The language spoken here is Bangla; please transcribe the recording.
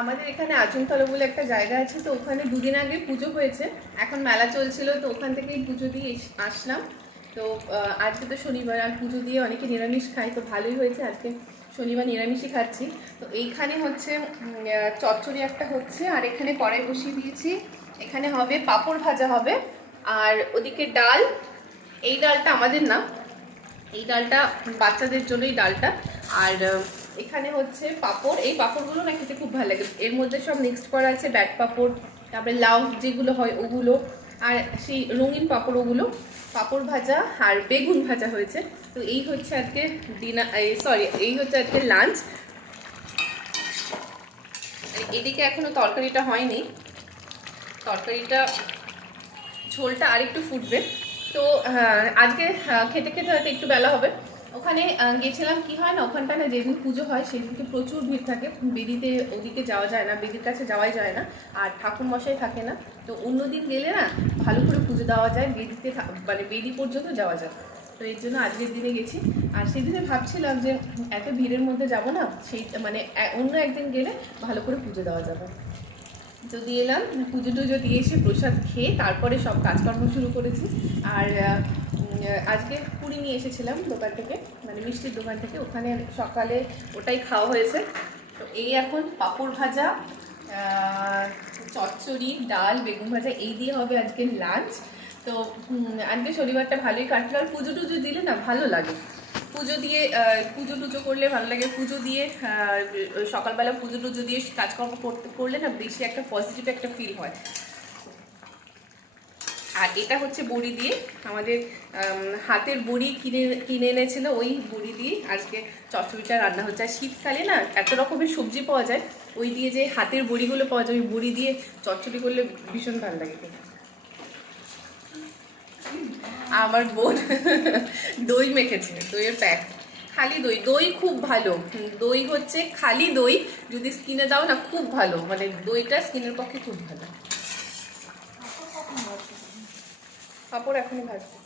আমাদের এখানে আচমতলা বলে একটা জায়গা আছে, তো ওখানে দুদিন আগে পুজো হয়েছে, এখন মেলা চলছিল, তো ওখান থেকেই পুজো দিয়ে আসলাম। তো আজকে তো শনিবার, আর পুজো দিয়ে অনেকে নিরামিষ খায়, তো ভালোই হয়েছে আজকে শনিবার নিরামিষই খাচ্ছি। তো এইখানে হচ্ছে চচ্চড়ি একটা হচ্ছে, আর এখানে কড়াই বসিয়ে দিয়েছি, এখানে হবে পাঁপড় ভাজা হবে, আর ওদিকে ডাল। এই ডালটা আমাদের না, এই ডালটা বাচ্চাদের জন্য এই ডালটা। আর এখানে হচ্ছে পাঁপড়, এই পাঁপড়গুলো না খেতে খুব ভালো লাগে, এর মধ্যে সব মিক্সড করা আছে, ব্যাট পাঁপড়, তারপরে লাউ যেগুলো হয় ওগুলো, আর সেই রঙিন পাঁপড় ওগুলো, পাঁপড় ভাজা আর বেগুন ভাজা হয়েছে। তো এই হচ্ছে আজকে ডিনার, সরি এই হচ্ছে আজকে লাঞ্চ। এদিকে এখনো তরকারিটা হয়নি, তরকারিটা ঝোলটা আরেকটু ফুটবে। তো আজকে খেতে খেতে হয়তো একটু বেলা হবে। ওখানে গেছিলাম, কি হয় না ওখানটা না, যেদিন পুজো হয় সেদিনকে প্রচুর ভিড় থাকে, বেদিতে ওদিকে যাওয়া যায় না, বেদির কাছে যাওয়াই যায় না, আর ঠাকুর মশাই থাকে না। তো অন্যদিন গেলে না ভালো করে পুজো দেওয়া যায়, বেদিতে মানে বেদি পর্যন্ত যাওয়া যায়। তো এর জন্য আজকের দিনে গেছি। আর সেদিনে ভাবছিলাম যে এত ভিড়ের মধ্যে যাব না, সেই মানে অন্য একদিন গেলে ভালো করে পুজো দেওয়া যাবে। তো দিয়ে এলাম, পুজো টুজো দিয়ে এসে প্রসাদ খেয়ে তারপরে সব কাজকর্ম শুরু করেছি। আর আজকে পুরি নিয়ে এসেছিলাম দোকান থেকে, মানে মিষ্টির দোকান থেকে, ওখানে সকালে ওটাই খাওয়া হয়েছে। তো এই এখন পাঁপড় ভাজা, চচ্চড়ি, ডাল, বেগুন ভাজা, এই দিয়ে হবে আজকে লাঞ্চ। তো আজকে শনিবারটা ভালোই কাটলো, আর পুজো টুজো দিলে না ভালো লাগে, পুজো দিয়ে পুজো টুজো করলে ভালো লাগে, পুজো দিয়ে সকালবেলা পুজো টুজো দিয়ে কাজকর্ম করলে না বেশি একটা পজিটিভ একটা ফিল হয়। আর এটা হচ্ছে বড়ি দিয়ে, আমাদের হাতের বড়ি কিনে এনেছিল, ওই বড়ি দিয়ে আজকে চচ্চড়িটা রান্না হচ্ছে। আর শীতকালে না এত রকমের সবজি পাওয়া যায়, ওই দিয়ে যে হাতের বড়িগুলো পাওয়া যায়, ওই বড়ি দিয়ে চচ্চড়ি করলে ভীষণ ভালো লাগে। আমার বোন দই মেখেছে, দইয়ের প্যাক, খালি দই, দই খুব ভালো, দই হচ্ছে খালি দই, যদি স্কিনে দাও না খুব ভালো, মানে দইটা স্কিনের পক্ষে খুব ভালো। পাঁপড় এখনই ভাজছে।